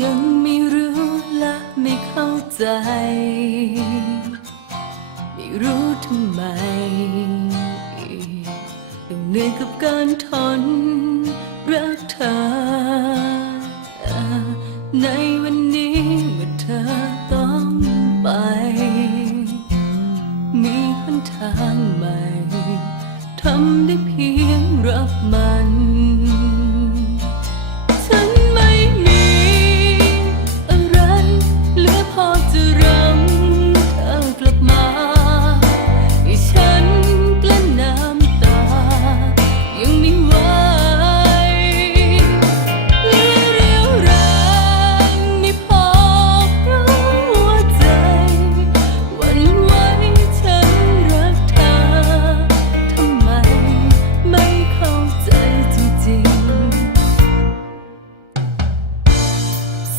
ยังไม่รู้และไม่เข้าใจ ไม่รู้ทำไมต้องเหนื่อยกับการทนรักเธอ ในวันนี้เมื่อเธอต้องไป มีหนทางใหม่ทำได้เพียงรับมัน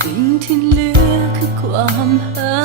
สิ่งที่เหลือคือความหา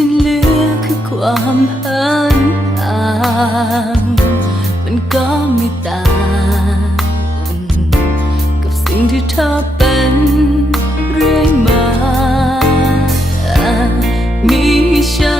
ที่เหลือคือความเหินห่างมันก็ไม่ต่างกับสิ่งที่เธอเป็นเรื่อยมามีฉัน